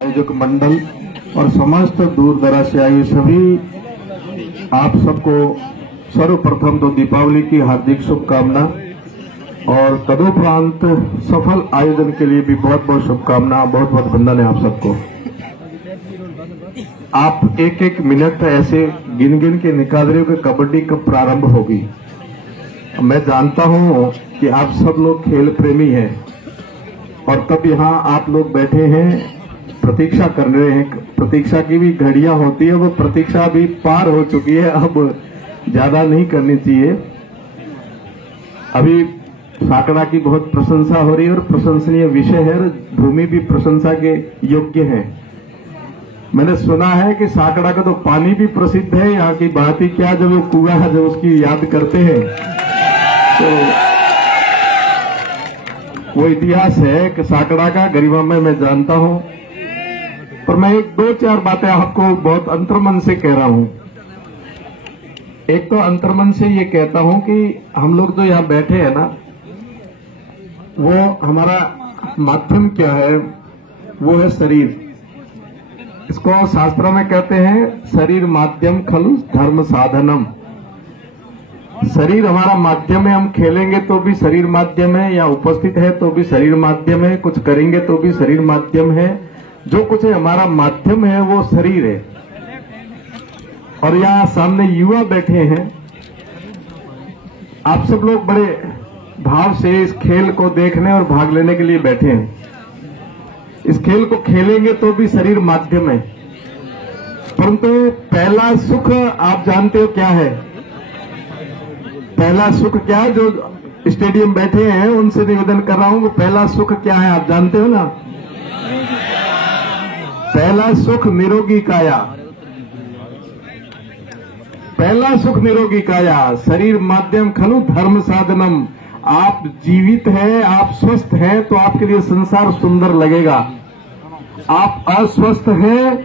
आयोजक मंडल और समस्त दूर दराज से आए सभी आप सबको सर्वप्रथम तो दीपावली की हार्दिक शुभकामना और तदुपरांत सफल आयोजन के लिए भी बहुत बहुत शुभकामना, बहुत बहुत वंदन है आप सबको। आप एक एक मिनट ऐसे गिन गिन के निकाल रहे हो कि कबड्डी कब प्रारंभ होगी। मैं जानता हूं कि आप सब लोग खेल प्रेमी हैं और तब यहाँ आप लोग बैठे हैं, प्रतीक्षा कर रहे हैं। प्रतीक्षा की भी घड़ियां होती है, वो प्रतीक्षा भी पार हो चुकी है, अब ज्यादा नहीं करनी चाहिए। अभी साकड़ा की बहुत प्रशंसा हो रही है और प्रशंसनीय विषय है, भूमि भी प्रशंसा के योग्य है। मैंने सुना है कि साकड़ा का तो पानी भी प्रसिद्ध है, यहाँ की बात ही क्या, जब वो कुआं है जब उसकी याद करते हैं तो वो इतिहास है कि साकड़ा का गरिमामय मैं जानता हूं। पर मैं एक दो चार बातें आपको बहुत अंतर्मन से कह रहा हूं। एक तो अंतर्मन से ये कहता हूं कि हम लोग जो यहाँ बैठे हैं ना, वो हमारा माध्यम क्या है, वो है शरीर। इसको शास्त्रों में कहते हैं शरीर माध्यम खलु धर्म साधनम। शरीर हमारा माध्यम है, हम खेलेंगे तो भी शरीर माध्यम है, या उपस्थित है तो भी शरीर माध्यम है, कुछ करेंगे तो भी शरीर माध्यम है। जो कुछ है हमारा माध्यम है वो शरीर है। और यहाँ सामने युवा बैठे हैं, आप सब लोग बड़े भाव से इस खेल को देखने और भाग लेने के लिए बैठे हैं। इस खेल को खेलेंगे तो भी शरीर माध्यम है, परंतु पहला सुख आप जानते हो क्या है? पहला सुख क्या है? जो स्टेडियम बैठे हैं उनसे निवेदन कर रहा हूं, पहला सुख क्या है आप जानते हो ना? पहला सुख निरोगी काया। पहला सुख निरोगी काया, शरीर माध्यम खलु धर्म साधनम। आप जीवित हैं, आप स्वस्थ हैं तो आपके लिए संसार सुंदर लगेगा। आप अस्वस्थ हैं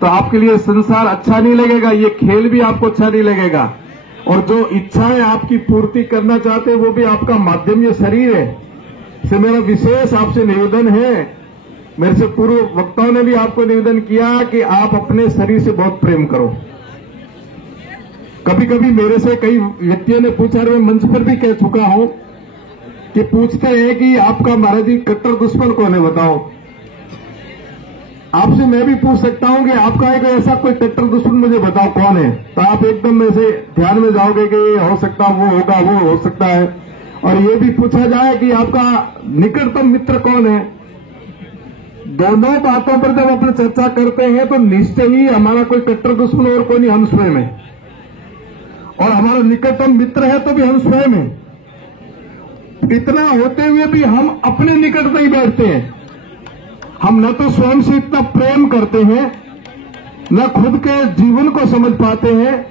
तो आपके लिए संसार अच्छा नहीं लगेगा, ये खेल भी आपको अच्छा नहीं लगेगा। और जो इच्छाएं आपकी पूर्ति करना चाहते हैं वो भी आपका माध्यम ये शरीर है। इससे मेरा विशेष आपसे निवेदन है, मेरे से पूर्व वक्ताओं ने भी आपको निवेदन किया कि आप अपने शरीर से बहुत प्रेम करो। कभी कभी मेरे से कई व्यक्तियों ने पूछा, मैं मंच पर भी कह चुका हूं कि पूछते हैं कि आपका महाराज जी कट्टर दुश्मन कौन है बताओ। आपसे मैं भी पूछ सकता हूं कि आपका एक ऐसा कोई कट्टर दुश्मन मुझे बताओ कौन है, तो आप एकदम ऐसे ध्यान में जाओगे कि ये हो सकता वो होगा, वो हो सकता है। और ये भी पूछा जाए कि आपका निकटतम मित्र कौन है, दोनों बातों पर जब अपने चर्चा करते हैं तो निश्चय ही हमारा कोई कट्टर दुश्मन और कोई नहीं, हम स्वयं है। और हमारा निकटतम मित्र है तो भी हम स्वयं है। इतना होते हुए भी हम अपने निकट नहीं बैठते हैं। हम न तो स्वयं से इतना प्रेम करते हैं, न खुद के जीवन को समझ पाते हैं।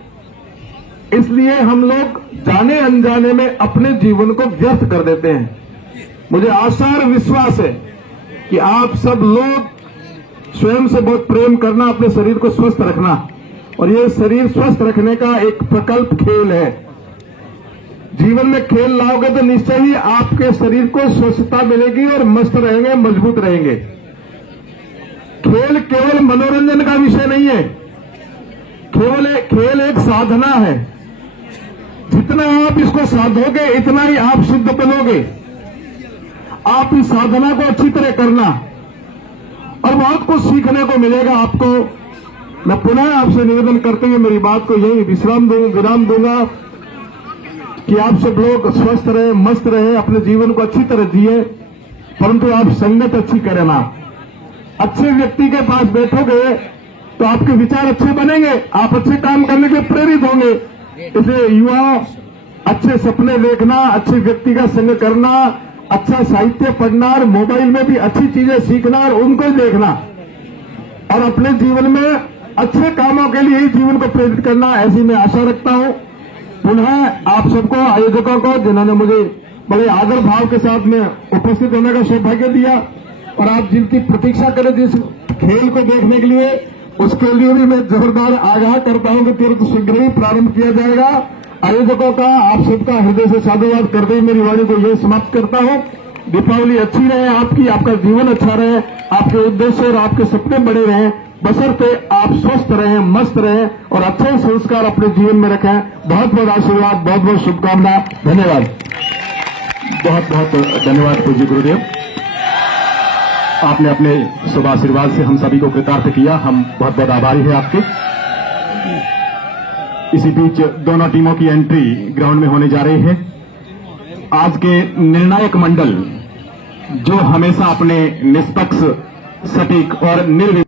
इसलिए हम लोग जाने अनजाने में अपने जीवन को व्यर्थ कर देते हैं। मुझे आशा और विश्वास है कि आप सब लोग स्वयं से बहुत प्रेम करना, अपने शरीर को स्वस्थ रखना, और ये शरीर स्वस्थ रखने का एक प्रकल्प खेल है। जीवन में खेल लाओगे तो निश्चय ही आपके शरीर को स्वस्थता मिलेगी और मस्त रहेंगे, मजबूत रहेंगे। खेल केवल मनोरंजन का विषय नहीं है, खेल एक साधना है। जितना आप इसको साधोगे इतना ही आप सिद्ध बनोगे। आप इस साधना को अच्छी तरह करना और बहुत कुछ सीखने को मिलेगा आपको। मैं पुनः आपसे निवेदन करते हुए मेरी बात को यही विराम दूंगा कि आप सब लोग स्वस्थ रहे, मस्त रहे, अपने जीवन को अच्छी तरह जिए, परंतु आप संगत अच्छी करें ना। अच्छे व्यक्ति के पास बैठोगे तो आपके विचार अच्छे बनेंगे, आप अच्छे काम करने के प्रेरित होंगे। इसलिए युवा अच्छे सपने देखना, अच्छे व्यक्ति का संग करना, अच्छा साहित्य पढ़ना और मोबाइल में भी अच्छी चीजें सीखना और उनको देखना, और अपने जीवन में अच्छे कामों के लिए ही जीवन को प्रेरित करना, ऐसी मैं आशा रखता हूं। पुनः आप सबको, आयोजकों को, जिन्होंने मुझे बड़े आदर भाव के साथ में उपस्थित होने का सौभाग्य दिया, और आप जिनकी प्रतीक्षा करें जिस खेल को देखने के लिए, उसके लिए भी मैं जोरदार आगाह करता हूं कि तुरंत शीघ्र ही प्रारंभ किया जाएगा। आयोजकों का, आप सबका हृदय से साधुवाद करते हुए मेरी वाणी को यही समाप्त करता हूं। दीपावली अच्छी रहे आपकी, आपका जीवन अच्छा रहे, आपके उद्देश्य और आपके सपने बड़े रहें, बशर्ते आप स्वस्थ रहें, मस्त रहें और अच्छे संस्कार अपने जीवन में रखें। बहुत बहुत आशीर्वाद, बहुत बहुत शुभकामना, धन्यवाद। बहुत बहुत धन्यवाद पूज्य गुरुदेव, आपने अपने शुभ आशीर्वाद से हम सभी को कृतार्थ किया। हम बहुत बहुत आभारी हैं आपके। इसी बीच दोनों टीमों की एंट्री ग्राउंड में होने जा रही है। आज के निर्णायक मंडल जो हमेशा अपने निष्पक्ष, सटीक और निर्विवाद